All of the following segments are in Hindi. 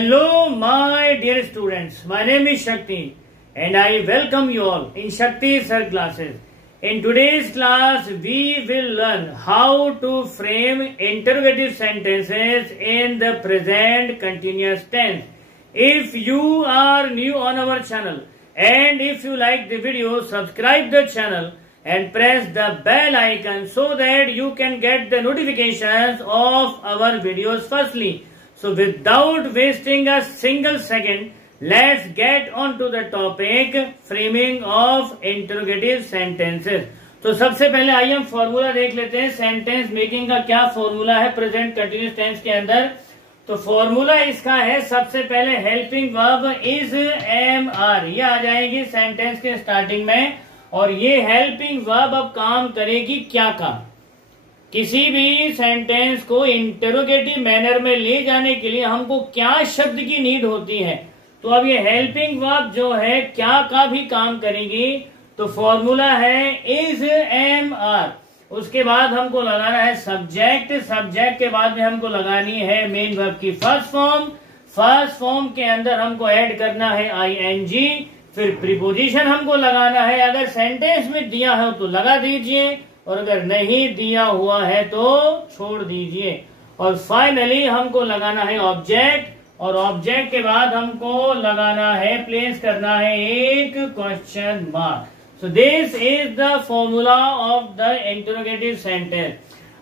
Hello, my dear students. My name is Shakti and I welcome you all in Shakti Sir classes. In today's class, we will learn how to frame interrogative sentences in the present continuous tense. If you are new on our channel and if you like the video, subscribe the channel and press the bell icon so that you can get the notifications of our videos firstly. So without wasting a single second, let's get on to the topic framing of interrogative sentences. तो सबसे पहले आइए हम फॉर्मूला देख लेते हैं सेंटेंस मेकिंग का। क्या फॉर्मूला है प्रेजेंट कंटिन्यूअस टेंस के अंदर? तो फॉर्मूला इसका है, सबसे पहले helping verb is am are, ये आ जाएगी सेंटेंस के स्टार्टिंग में। और ये हेल्पिंग वर्ब अब काम करेगी क्या का? किसी भी सेंटेंस को इंटरोगेटिव मैनर में ले जाने के लिए हमको क्या शब्द की नीड होती है? तो अब ये हेल्पिंग वर्ब जो है क्या का भी काम करेगी। तो फॉर्मूला है इज एम आर, उसके बाद हमको लगाना है सब्जेक्ट, सब्जेक्ट के बाद में हमको लगानी है मेन वर्ब की फर्स्ट फॉर्म, फर्स्ट फॉर्म के अंदर हमको ऐड करना है आईएनजी, फिर प्रीपोजिशन हमको लगाना है। अगर सेंटेंस में दिया है तो लगा दीजिए और अगर नहीं दिया हुआ है तो छोड़ दीजिए। और फाइनली हमको लगाना है ऑब्जेक्ट, और ऑब्जेक्ट के बाद हमको लगाना है, प्लेस करना है एक question mark. So this is the formula of the interrogative sentence.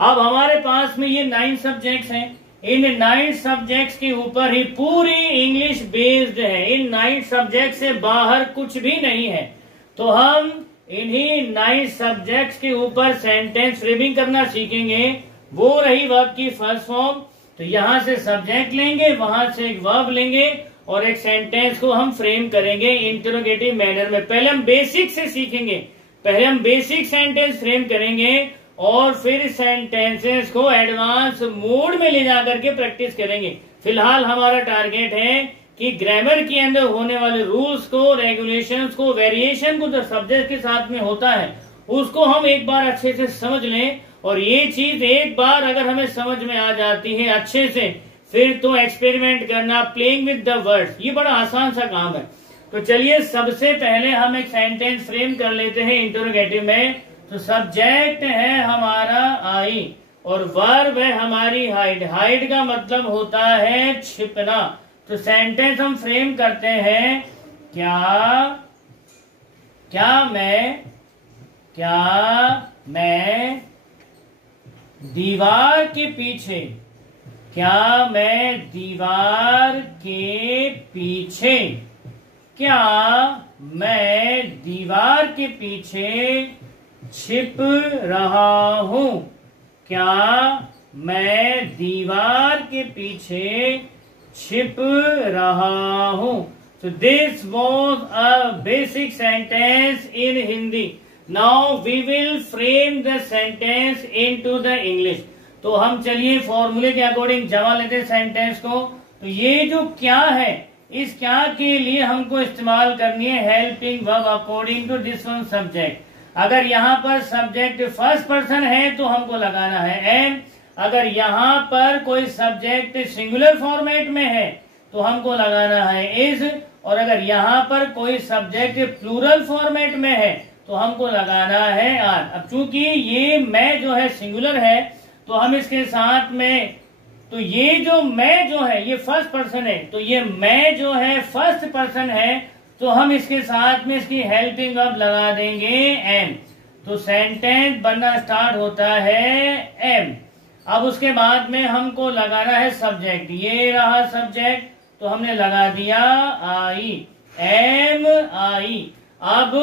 अब हमारे पास में ये 9 सब्जेक्ट्स हैं। इन 9 सब्जेक्ट्स के ऊपर ही पूरी इंग्लिश बेस्ड है। इन 9 सब्जेक्ट से बाहर कुछ भी नहीं है। तो हम इन्हीं 9 सब्जेक्ट्स के ऊपर सेंटेंस फ्रेमिंग करना सीखेंगे। वो रही वर्ब की फर्स्ट फॉर्म। तो यहां से सब्जेक्ट लेंगे, वहां से एक वर्ब लेंगे और एक सेंटेंस को हम फ्रेम करेंगे इंटरोगेटिव मैनर में। पहले हम बेसिक से सीखेंगे, पहले हम बेसिक सेंटेंस फ्रेम करेंगे और फिर सेंटेंसेस को एडवांस मोड में ले जाकर के प्रैक्टिस करेंगे। फिलहाल हमारा टारगेट है कि ग्रामर के अंदर होने वाले रूल्स को, रेगुलेशंस को, वेरिएशन को जो सब्जेक्ट के साथ में होता है उसको हम एक बार अच्छे से समझ लें। और ये चीज एक बार अगर हमें समझ में आ जाती है अच्छे से, फिर तो एक्सपेरिमेंट करना, प्लेइंग विद द वर्ड्स, ये बड़ा आसान सा काम है। तो चलिए सबसे पहले हम एक सेंटेंस फ्रेम कर लेते हैं इंटरोगेटिव में। तो सब्जेक्ट है हमारा आई और वर्ब है हमारी हाइड। हाइड का मतलब होता है छिपना। तो सेंटेंस हम फ्रेम करते हैं क्या मैं दीवार के पीछे, क्या मैं दीवार के पीछे, क्या मैं दीवार के पीछे छिप रहा हूं, क्या मैं दीवार के पीछे छिप रहा हूं। So this was a basic sentence in Hindi. Now we will frame the sentence into the English. तो हम चलिए फॉर्मूले के अकॉर्डिंग जमा लेते हैं सेंटेंस को। तो ये जो क्या है, इस क्या के लिए हमको इस्तेमाल करनी है helping verb according to this one subject. अगर यहाँ पर सब्जेक्ट फर्स्ट पर्सन है तो हमको लगाना है एम। अगर यहाँ पर कोई सब्जेक्ट सिंगुलर फॉर्मेट में है तो हमको लगाना है इज। और अगर यहाँ पर कोई सब्जेक्ट प्लूरल फॉर्मेट में है तो हमको लगाना है आर। अब चूंकि ये मैं जो है सिंगुलर है तो हम इसके साथ में, तो ये जो मैं जो है ये फर्स्ट पर्सन है, तो ये मैं जो है फर्स्ट पर्सन है, तो हम इसके साथ में इसकी हेल्पिंग वर्ब लगा देंगे एम। तो सेंटेंस बनना स्टार्ट होता है एम। अब उसके बाद में हमको लगाना है सब्जेक्ट, ये रहा सब्जेक्ट, तो हमने लगा दिया आई, एम आई। अब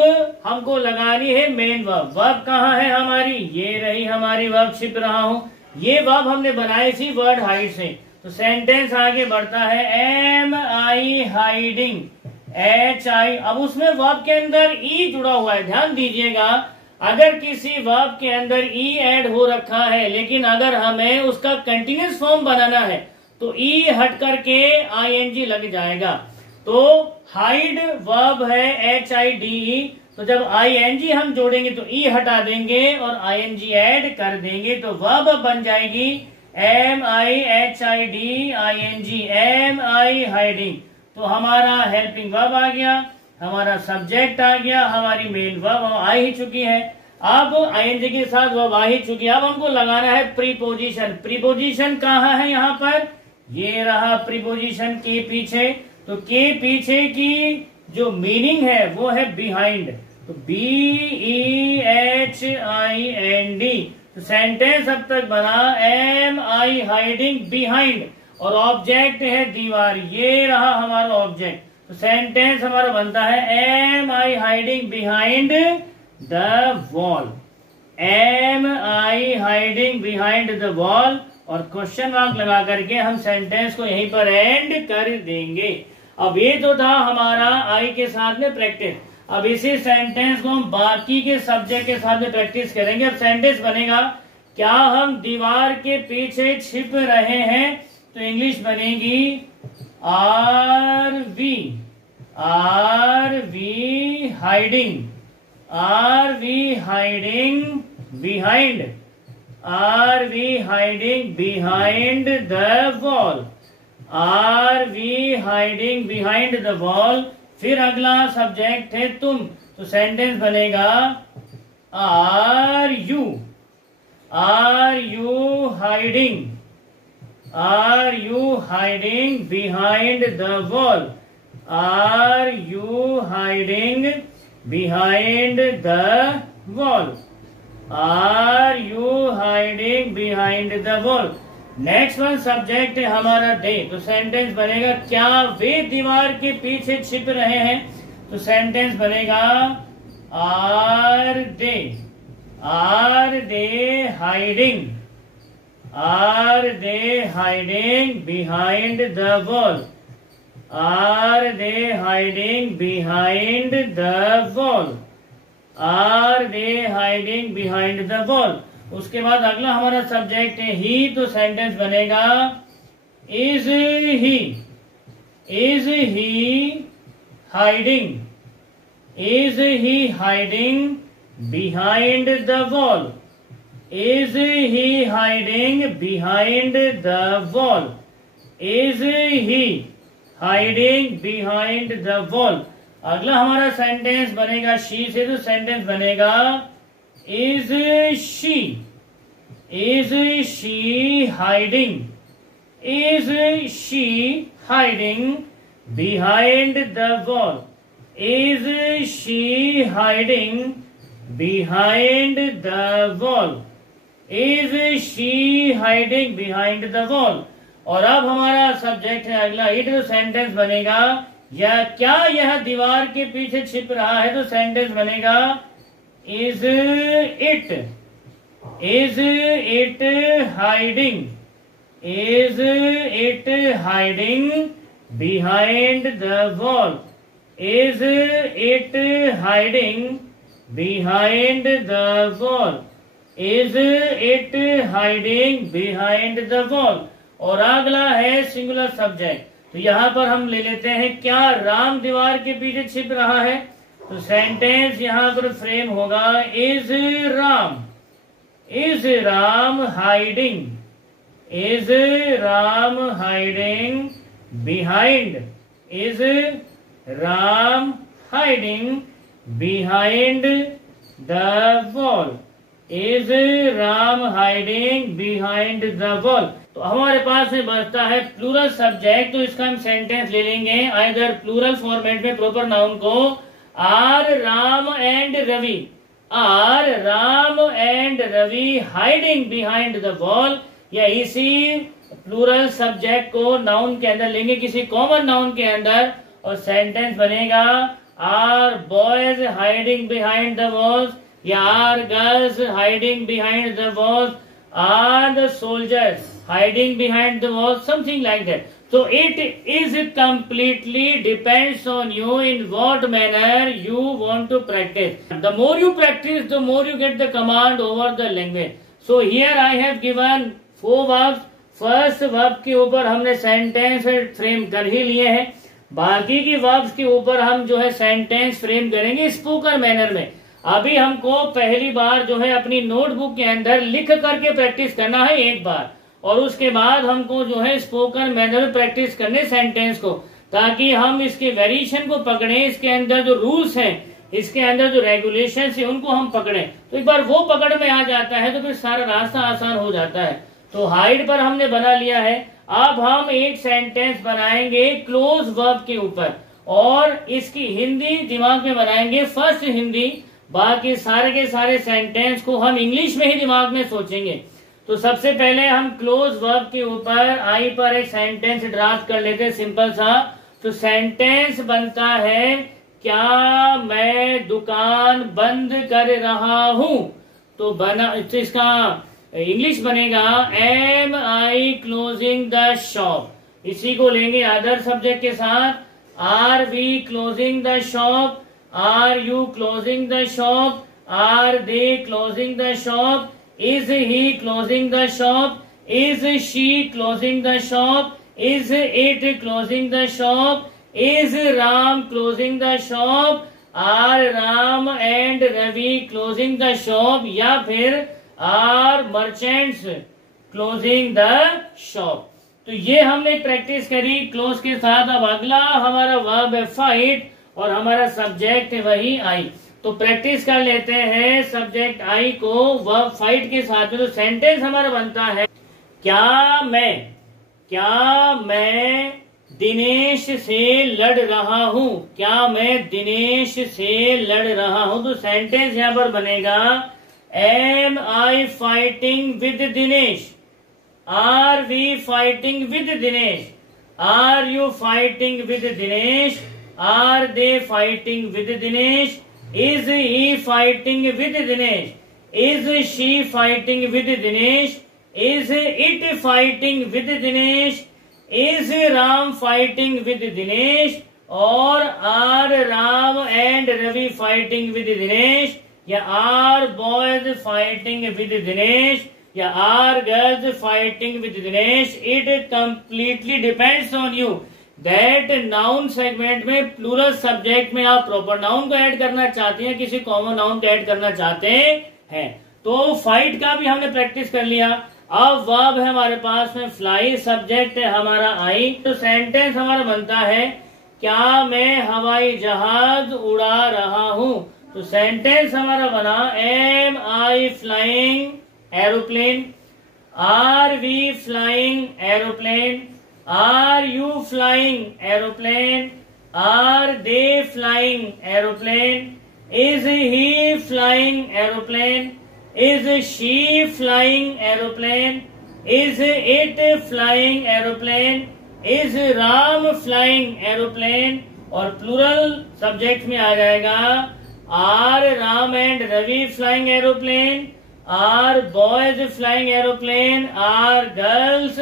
हमको लगानी है मेन वर्ब। वर्ब कहाँ है हमारी? ये रही हमारी वर्ब, छिप रहा हूं। ये वर्ब हमने बनाई थी वर्ड हाइड से। तो सेंटेंस आगे बढ़ता है am I hiding, H I. अब उसमें वर्ब के अंदर ई जुड़ा हुआ है, ध्यान दीजिएगा। अगर किसी वर्ब के अंदर ई ऐड हो रखा है लेकिन अगर हमें उसका कंटिन्यूअस फॉर्म बनाना है तो ई हट करके आईएनजी लग जाएगा। तो हाइड वर्ब है HIDE, तो जब आईएनजी हम जोड़ेंगे तो ई हटा देंगे और आईएनजी ऐड कर देंगे तो वर्ब बन जाएगी MIHIDING, एम आई हाइडिंग। तो हमारा हेल्पिंग वर्ब आ गया, हमारा सब्जेक्ट आ गया, हमारी मेन वर्ब आ ही चुकी है। अब आईएनजी के साथ वर्ब आ ही चुकी है। अब हमको लगाना है प्रीपोजिशन। प्रीपोजिशन कहाँ है यहाँ पर? ये रहा प्रीपोजिशन के पीछे। तो के पीछे की जो मीनिंग है वो है बिहाइंड। तो BEHIND। तो सेंटेंस अब तक बना एम आई हाइडिंग बिहाइंड, और ऑब्जेक्ट है दीवार। ये रहा हमारा ऑब्जेक्ट। तो सेंटेंस हमारा बनता है am I hiding behind the wall. Am I hiding behind the wall, और क्वेश्चन मार्क लगा करके हम सेंटेंस को यहीं पर एंड कर देंगे। अब ये तो था हमारा आई के साथ में प्रैक्टिस। अब इसी सेंटेंस को हम बाकी के सब्जेक्ट के साथ में प्रैक्टिस करेंगे। अब सेंटेंस बनेगा, क्या हम दीवार के पीछे छिप रहे हैं? तो इंग्लिश बनेगी are we hiding, are we hiding behind, are we hiding behind the wall, are we hiding behind the wall. फिर अगला सब्जेक्ट है तुम। तो सेंटेंस बनेगा are you hiding, are you hiding behind the wall, are you hiding behind the wall, are you hiding behind the wall. Next one subject है हमारा दे। तो सेंटेंस बनेगा, क्या वे दीवार के पीछे छिप रहे हैं? तो सेंटेंस बनेगा are they hiding, are they hiding behind the wall, are they hiding behind the wall, are they hiding behind the wall. उसके बाद अगला हमारा सब्जेक्ट है ही। तो सेंटेंस बनेगा is he hiding, is he hiding behind the wall, is he hiding behind the wall, is he hiding behind the wall. अगला हमारा सेंटेंस बनेगा शी से। तो सेंटेंस बनेगा is she hiding, is she hiding behind the wall, is she hiding behind the wall, is she hiding behind the wall। और अब हमारा सब्जेक्ट है अगला इट। तो सेंटेंस बनेगा, या क्या यह दीवार के पीछे छिप रहा है? तो सेंटेंस बनेगा is it hiding, is it hiding behind the wall, is it hiding behind the wall, is it hiding behind the wall। और अगला है सिंगुलर सब्जेक्ट। तो यहाँ पर हम ले लेते हैं, क्या राम दीवार के पीछे छिप रहा है? तो सेंटेंस यहाँ पर फ्रेम होगा is Ram hiding, is Ram hiding behind, is Ram hiding behind the wall, is Ram hiding behind the wall. तो हमारे पास में बचता है प्लूरल सब्जेक्ट। तो इसका हम सेंटेंस ले लेंगे आइदर प्लूरल फॉर्मेट में प्रोपर नाउन को, are Ram and Ravi, are Ram and Ravi hiding behind the wall, या इसी प्लूरल सब्जेक्ट को नाउन के अंदर लेंगे किसी कॉमन नाउन के अंदर, और सेंटेंस बनेगा are boys hiding behind the walls, या are girls hiding behind the walls, are the soldiers hiding behind the wall, something like that. So it is completely depends on you in what manner you want to practice. The more you practice, the more you get the command over the language. So here I have given 4 verbs. First verb के ऊपर हमने सेंटेंस फ्रेम कर ही लिए हैं, बाकी की वर्ब्स के ऊपर हम जो है सेंटेंस फ्रेम करेंगे स्पोकन मैनर में। अभी हमको पहली बार जो है अपनी नोटबुक के अंदर लिख करके प्रैक्टिस करना है एक बार, और उसके बाद हमको जो है स्पोकन मैनर में प्रैक्टिस करने सेंटेंस को, ताकि हम इसके वेरिएशन को पकड़े, इसके अंदर जो रूल्स हैं, इसके अंदर जो रेगुलेशन है उनको हम पकड़े। तो एक बार वो पकड़ में आ जाता है तो फिर सारा रास्ता आसान हो जाता है। तो हाइड पर हमने बना लिया है। अब हम एक सेंटेंस बनाएंगे क्लोज वर्ब के ऊपर और इसकी हिंदी दिमाग में बनाएंगे, फर्स्ट हिंदी, बाकी सारे के सारे सेंटेंस को हम इंग्लिश में ही दिमाग में सोचेंगे। तो सबसे पहले हम क्लोज वर्ब के ऊपर आई पर एक सेंटेंस ड्राफ्ट कर लेते हैं, सिंपल सा। तो सेंटेंस बनता है, क्या मैं दुकान बंद कर रहा हूं। तो बना इसका इंग्लिश बनेगा, am I closing the shop. इसी को लेंगे अदर सब्जेक्ट के साथ, are we closing the shop, are you closing the shop, are they closing the shop, is he closing the shop, is she closing the shop, is it closing the shop, is Ram closing the shop, are Ram and Ravi closing the shop, या फिर are merchants closing the shop. तो ये हमने प्रैक्टिस करी क्लोज के साथ। अब अगला हमारा वर्ब है फाइट और हमारा सब्जेक्ट है वही आई। तो प्रैक्टिस कर लेते हैं सब्जेक्ट आई को वर्ब फाइट के साथ में। तो सेंटेंस हमारा बनता है, क्या मैं दिनेश से लड़ रहा हूं। क्या मैं दिनेश से लड़ रहा हूं। तो सेंटेंस यहां पर बनेगा, am I fighting with Dinesh, are we fighting with Dinesh, are you fighting with Dinesh, are they fighting with Dinesh, is he fighting with Dinesh, is she fighting with Dinesh, is it fighting with Dinesh, is Ram fighting with Dinesh, और are Ram and Ravi fighting with Dinesh, या are boys fighting with Dinesh, या are girls fighting with Dinesh. It completely depends on you that noun segment में प्लूरल सब्जेक्ट में आप प्रॉपर नाउन को ऐड करना चाहते हैं, किसी कॉमन नाउन को ऐड करना चाहते हैं। तो फाइट का भी हमने प्रैक्टिस कर लिया। अब वर्ब है हमारे पास में फ्लाई, सब्जेक्ट है हमारा आई। तो सेंटेंस हमारा बनता है, क्या मैं हवाई जहाज उड़ा रहा हूं। तो सेंटेंस हमारा बना, am I flying aeroplane, are we flying aeroplane, are you flying aeroplane, are they flying aeroplane, is he flying aeroplane, is she flying aeroplane, is it flying aeroplane, is Ram flying aeroplane। और प्लूरल सब्जेक्ट में आ जाएगा, are Ram and Ravi flying aeroplane, are boys flying aeroplane, are girls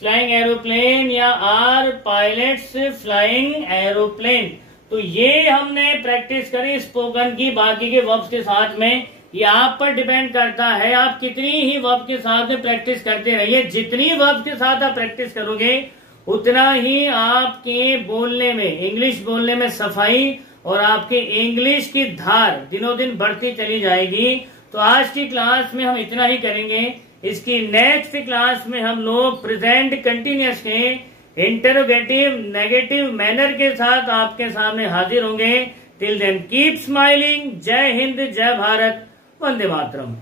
flying aeroplane, या आर पायलट्स फ्लाइंग एरोप्लेन। तो ये हमने प्रैक्टिस करी स्पोकन की बाकी के वर्ब्स के साथ में। ये आप पर डिपेंड करता है, आप कितनी ही वर्ब के साथ में प्रैक्टिस करते रहिए। जितनी वर्ब के साथ आप प्रैक्टिस करोगे उतना ही आपके बोलने में, इंग्लिश बोलने में सफाई और आपके इंग्लिश की धार दिनों दिन बढ़ती चली जाएगी। तो आज की क्लास में हम इतना ही करेंगे। इसकी नेक्स्ट क्लास में हम लोग प्रेजेंट कंटिन्यूअस के इंटरोगेटिव नेगेटिव मैनर के साथ आपके सामने हाजिर होंगे। Till then keep smiling. जय हिंद, जय भारत, वंदे मातरम।